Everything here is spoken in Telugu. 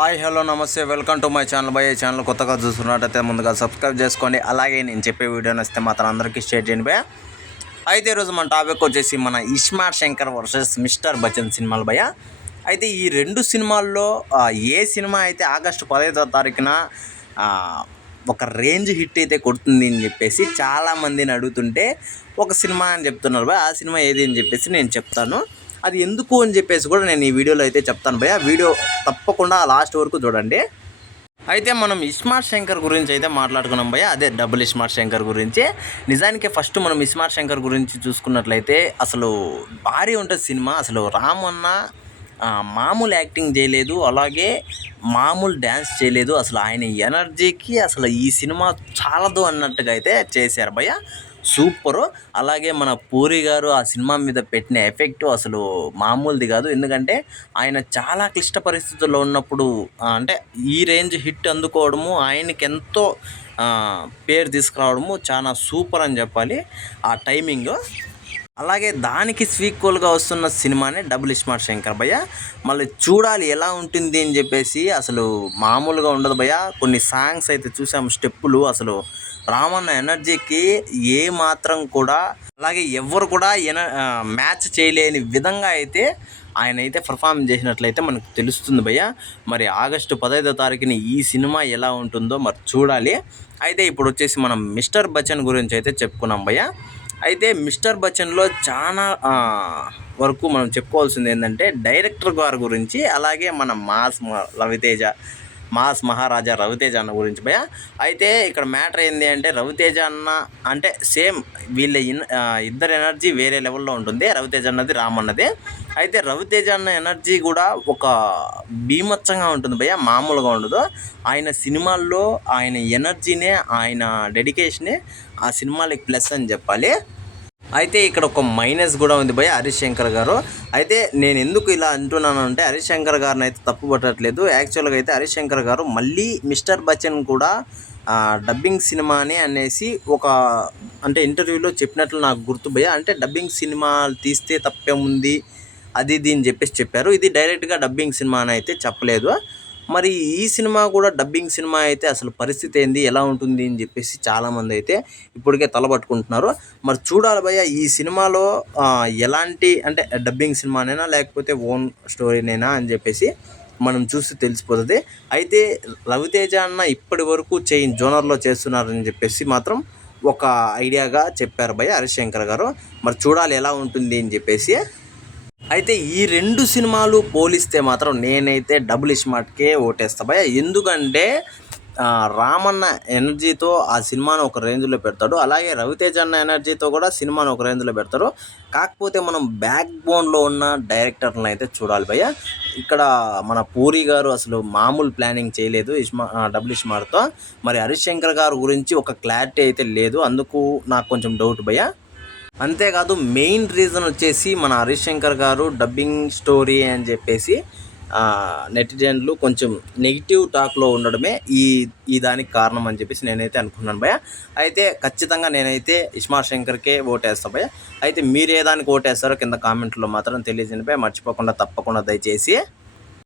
హాయ్ హలో నమస్తే welcome to my channel by channel కొత్తగా చూస్తున్నట్టయితే ముందుగా సబ్స్క్రైబ్ చేసుకోండి. అలాగే నేను చెప్పే వీడియో నచ్చితే మాత్రం అందరికీ షేర్ చేయండి భయ్య. అయితే ఈరోజు మన టాపిక్ వచ్చేసి మన ఇస్మార్ట్ శంకర్ వర్సెస్ మిస్టర్ బచ్చన్ సినిమాలు భయ్య. అయితే ఈ రెండు సినిమాల్లో ఏ సినిమా అయితే ఆగస్టు 15వ తారీఖున ఒక రేంజ్ హిట్ అయితే కొడుతుంది అని చెప్పేసి చాలామందిని అడుగుతుంటే ఒక సినిమా అని చెప్తున్నారు భయ్య. ఆ సినిమా ఏది అని చెప్పేసి నేను చెప్తాను. అది ఎందుకు అని చెప్పేసి కూడా నేను ఈ వీడియోలో అయితే చెప్తాను భయ్య. వీడియో తప్పకుండా లాస్ట్ వరకు చూడండి. అయితే మనం ఇస్మార్ట్ శంకర్ గురించి అయితే మాట్లాడుకున్నాం భయ్య. అదే డబుల్ ఇస్మార్ట్ శంకర్ గురించి. నిజానికి ఫస్ట్ మనం ఇస్మార్ట్ శంకర్ గురించి చూసుకున్నట్లయితే అసలు భారీ ఉంటుంది సినిమా. అసలు రామన్న మామూలు యాక్టింగ్ చేయలేదు, అలాగే మామూలు డ్యాన్స్ చేయలేదు. అసలు ఆయన ఎనర్జీకి అసలు ఈ సినిమా చాలదు అన్నట్టుగా అయితే చేశారు భయ్య. సూపరు. అలాగే మన పూరి గారు ఆ సినిమా మీద పెట్టిన ఎఫెక్ట్ అసలు మామూలుది కాదు. ఎందుకంటే ఆయన చాలా క్లిష్ట పరిస్థితుల్లో ఉన్నప్పుడు అంటే ఈ రేంజ్ హిట్ అందుకోవడము, ఆయనకి ఎంతో పేరు తీసుకురావడము చాలా సూపర్ అని చెప్పాలి ఆ టైమింగ్. అలాగే దానికి స్వీక్వల్గా వస్తున్న సినిమానే డబుల్ ఇస్మార్ట్ శంకర్ భయ్య. మళ్ళీ చూడాలి ఎలా ఉంటుంది అని చెప్పేసి. అసలు మామూలుగా ఉండదు భయ్య. కొన్ని సాంగ్స్ అయితే చూసాము, స్టెప్పులు అసలు రామన్న ఎనర్జీకి ఏ మాత్రం కూడా, అలాగే ఎవరు కూడా మ్యాచ్ చేయలేని విధంగా అయితే ఆయన అయితే పర్ఫామ్ చేసినట్లయితే మనకు తెలుస్తుంది భయ్య. మరి ఆగస్టు 15వ తారీఖుని ఈ సినిమా ఎలా ఉంటుందో మరి చూడాలి. అయితే ఇప్పుడు వచ్చేసి మనం మిస్టర్ బచ్చన్ గురించి అయితే చెప్పుకున్నాం భయ్య. అయితే మిస్టర్ బచ్చన్లో చాలా వరకు మనం చెప్పుకోవాల్సింది ఏంటంటే డైరెక్టర్ గారి గురించి, అలాగే మన మాస్ మహారాజా రవితేజ అన్న గురించి భయ్య. అయితే ఇక్కడ మ్యాటర్ ఏంటి అంటే రవితేజ అన్న అంటే సేమ్ వీళ్ళ ఇద్దరు ఎనర్జీ వేరే లెవెల్లో ఉంటుంది. రవితేజ అన్నది రామన్నది. అయితే రవితేజ అన్న ఎనర్జీ కూడా ఒక బీమత్సంగా ఉంటుంది భయ్య, మామూలుగా ఉండదు. ఆయన సినిమాల్లో ఆయన ఎనర్జీనే, ఆయన డెడికేషనే ఆ సినిమాలకి ప్లస్ అని చెప్పాలి. అయితే ఇక్కడ ఒక మైనస్ కూడా ఉంది భయ్య హరీష్ శంకర్ గారు. అయితే నేను ఎందుకు ఇలా అంటున్నాను అంటే హరీష్ శంకర్ గారిని అయితే తప్పు పట్టట్లేదు. యాక్చువల్గా అయితే హరీష్ శంకర్ గారు మళ్ళీ మిస్టర్ బచ్చన్ కూడా డబ్బింగ్ సినిమాని అనేసి ఒక అంటే ఇంటర్వ్యూలో చెప్పినట్లు నాకు గుర్తు భయ్య. అంటే డబ్బింగ్ సినిమా తీస్తే తప్పేముంది అది ఇది అని చెప్పేసి చెప్పారు. ఇది డైరెక్ట్గా డబ్బింగ్ సినిమా అని అయితే చెప్పలేదు. మరి ఈ సినిమా కూడా డబ్బింగ్ సినిమా అయితే అసలు పరిస్థితి ఏంది, ఎలా ఉంటుంది అని చెప్పేసి చాలామంది అయితే ఇప్పటికే తలబట్టుకుంటున్నారు. మరి చూడాలి భయ్య ఈ సినిమాలో ఎలాంటి అంటే డబ్బింగ్ సినిమానైనా లేకపోతే ఓన్ స్టోరీనైనా అని చెప్పేసి మనం చూసి తెలిసిపోతుంది. అయితే రవితేజ అన్న ఇప్పటి వరకు జోనర్లో చేస్తున్నారని చెప్పేసి మాత్రం ఒక ఐడియాగా చెప్పారు భయ్య హరీష్ శంకర్ గారు. మరి చూడాలి ఎలా ఉంటుంది అని చెప్పేసి. అయితే ఈ రెండు సినిమాలు పోలిస్తే మాత్రం నేనైతే డబుల్ ఇస్మార్ట్కే ఓటేస్తా భయ్య. ఎందుకంటే రామన్న ఎనర్జీతో ఆ సినిమాను ఒక రేంజ్లో పెడతాడు, అలాగే రవితేజ అన్న ఎనర్జీతో కూడా సినిమాను ఒక రేంజ్లో పెడతారు. కాకపోతే మనం బ్యాక్ బోన్లో ఉన్న డైరెక్టర్లను అయితే చూడాలి భయ్య. ఇక్కడ మన పూరి గారు అసలు మామూలు ప్లానింగ్ చేయలేదు డబుల్ ఇస్మార్ట్తో. మరి హరీష్ శంకర్ గారు గురించి ఒక క్లారిటీ అయితే లేదు, అందుకు నాకు కొంచెం డౌట్ భయ్య. అంతేకాదు మెయిన్ రీజన్ వచ్చేసి మన హరీష్ శంకర్ గారు డబ్బింగ్ స్టోరీ అని చెప్పేసి నెటిజన్లు కొంచెం నెగిటివ్ టాక్లో ఉండడమే ఈ దానికి కారణం అని చెప్పేసి నేనైతే అనుకున్నాను భయ్య. అయితే ఖచ్చితంగా నేనైతే ఇస్మార్ట్ శంకర్కే ఓటేస్తాను భయ్య. అయితే మీరు ఏ దానికి ఓటేస్తారో కింద కామెంట్లో మాత్రం తెలియజేయండి భయ్య. మర్చిపోకుండా తప్పకుండా దయచేసి